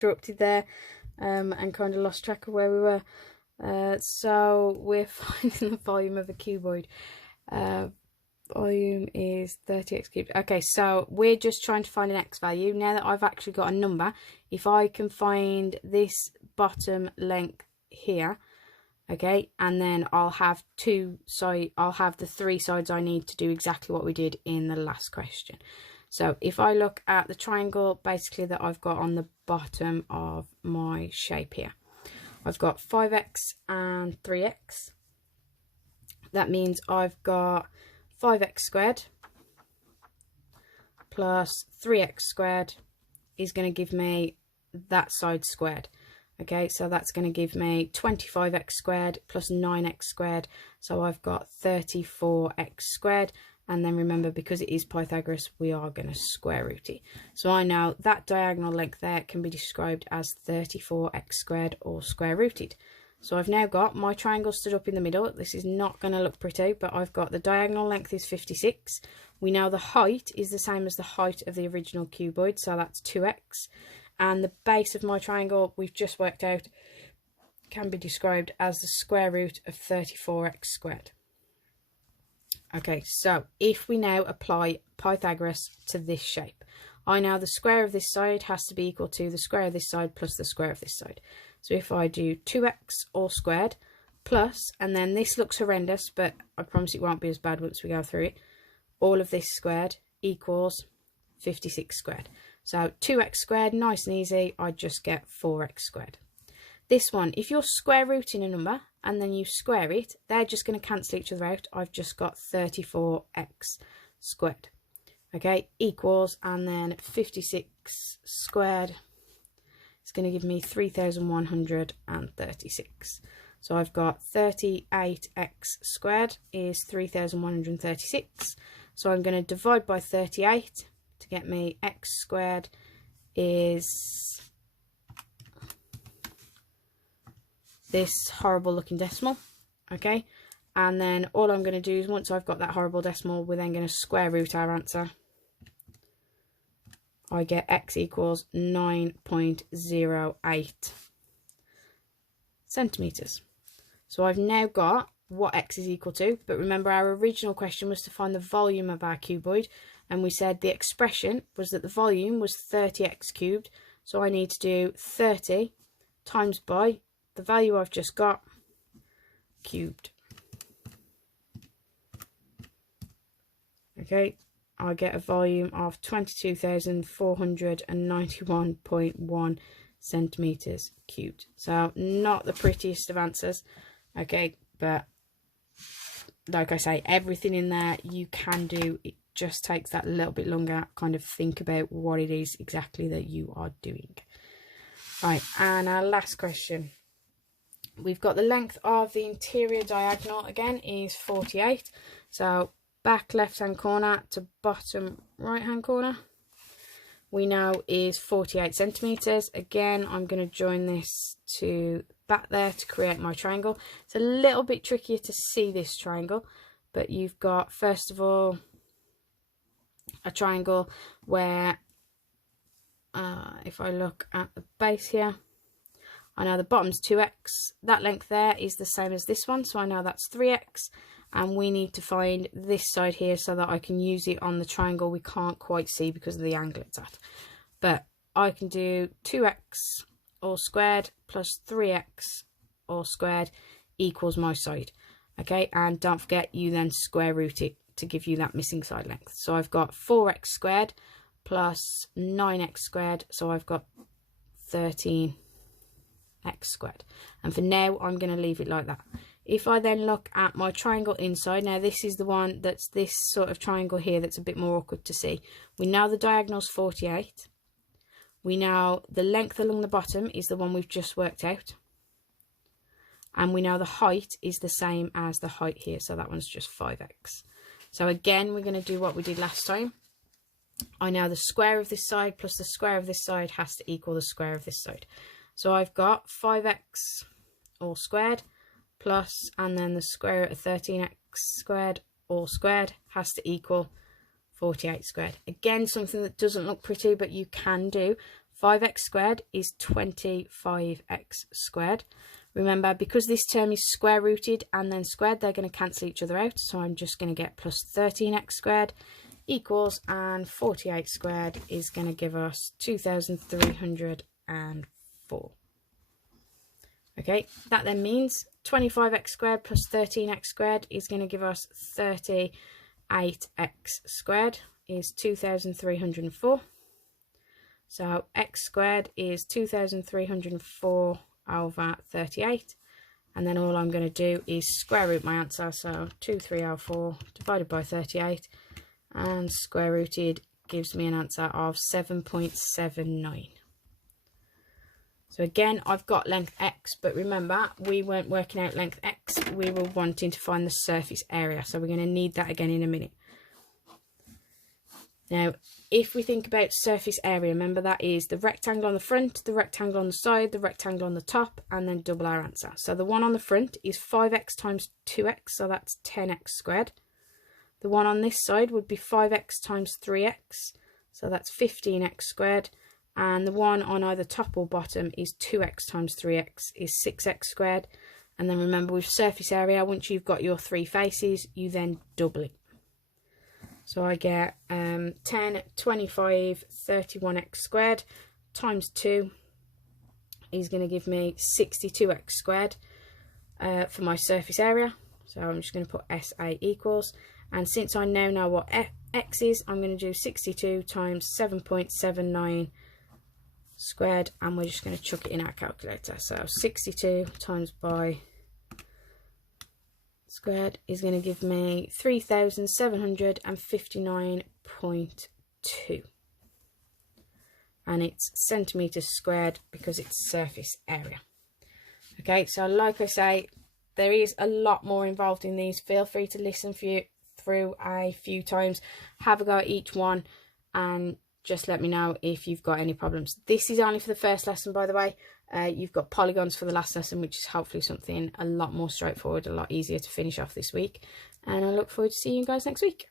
interrupted there and kind of lost track of where we were. So we're finding the volume of a cuboid. Volume is 30x cubed. Okay, so we're just trying to find an x value. Now that I've actually got a number, if I can find this bottom length here, okay, and then I'll have the 3 sides I need to do exactly what we did in the last question. So if I look at the triangle basically that I've got on the bottom of my shape here, I've got 5x and 3x. That means I've got 5x squared plus 3x squared is going to give me that side squared. Okay, so that's going to give me 25x squared plus 9x squared. So I've got 34x squared. And then remember, because it is Pythagoras, we are going to square root it. So I know that diagonal length there can be described as 34x squared or square rooted. So I've now got my triangle stood up in the middle. This is not going to look pretty, but I've got the diagonal length is 56. We know the height is the same as the height of the original cuboid, so that's 2x. And the base of my triangle, we've just worked out, can be described as the square root of 34x squared. Okay, so if we now apply Pythagoras to this shape, I know the square of this side has to be equal to the square of this side plus the square of this side. So if I do 2x all squared plus, and then this looks horrendous, but I promise it won't be as bad once we go through it, all of this squared equals 56 squared. So 2x squared, nice and easy, I just get 4x squared. This one, if you're square rooting a number and then you square it, they're just going to cancel each other out. I've just got 34x squared. Okay, equals, and then 56 squared is going to give me 3,136. So I've got 38x squared is 3,136. So I'm going to divide by 38 to get me x squared is this horrible looking decimal. Okay, and then all I'm going to do is, once I've got that horrible decimal, we're then going to square root our answer. I get x equals 9.08 centimetres. So I've now got what x is equal to, but remember our original question was to find the volume of our cuboid, and we said the expression was that the volume was 30x cubed, so I need to do 30 times by the value I've just got cubed. Okay, I get a volume of 22,491.1 centimetres cubed. So not the prettiest of answers, okay, but like I say, everything in there you can do. It just takes that little bit longer. Kind of think about what it is exactly that you are doing. Right, and our last question. We've got the length of the interior diagonal again is 48. So back left hand corner to bottom right hand corner, we know is 48 centimetres. Again, I'm going to join this to back there to create my triangle. It's a little bit trickier to see this triangle, but you've got, first of all, a triangle where if I look at the base here, I know the bottom's 2x, that length there is the same as this one, so I know that's 3x, and we need to find this side here so that I can use it on the triangle we can't quite see because of the angle it's at. But I can do 2x all squared plus 3x all squared equals my side. Okay, and don't forget, you then square root it to give you that missing side length. So I've got 4x squared plus 9x squared, so I've got 13x squared. And for now, I'm going to leave it like that. If I then look at my triangle inside, now this is the one that's this sort of triangle here that's a bit more awkward to see. We know the diagonal's 48. We know the length along the bottom is the one we've just worked out. And we know the height is the same as the height here, so that one's just 5x. So again, we're going to do what we did last time. I know the square of this side plus the square of this side has to equal the square of this side. So I've got 5x all squared plus, and then the square root of 13x squared all squared has to equal 48 squared. Again, something that doesn't look pretty, but you can do. 5x squared is 25x squared. Remember, because this term is square rooted and then squared, they're going to cancel each other out. So I'm just going to get plus 13x squared equals, and 48 squared is going to give us 2,304. Okay, that then means 25x squared plus 13x squared is going to give us 38x squared is 2,304. So x squared is 2,304 over 38. And then all I'm going to do is square root my answer. So 2304 divided by 38 and square rooted gives me an answer of 7.79. So again, I've got length x, but remember, we weren't working out length x. We were wanting to find the surface area. So we're going to need that again in a minute. Now, if we think about surface area, remember that is the rectangle on the front, the rectangle on the side, the rectangle on the top, and then double our answer. So the one on the front is 5x times 2x, so that's 10x squared. The one on this side would be 5x times 3x, so that's 15x squared. And the one on either top or bottom is 2x times 3x is 6x squared. And then remember, with surface area, once you've got your three faces, you then double it. So I get 10, 25, 31x squared times 2 is going to give me 62x squared for my surface area. So I'm just going to put SA equals. And since I now know what x is, I'm going to do 62 times 7.79 squared. And we're just going to chuck it in our calculator. So 62 times by squared is going to give me 3,759.2, and it's centimeters squared because it's surface area. Okay, so like I say, there is a lot more involved in these. Feel free to listen through a few times, have a go at each one, and just let me know if you've got any problems. This is only for the first lesson, by the way. You've got polygons for the last lesson, which is hopefully something a lot more straightforward, a lot easier to finish off this week. And I look forward to seeing you guys next week.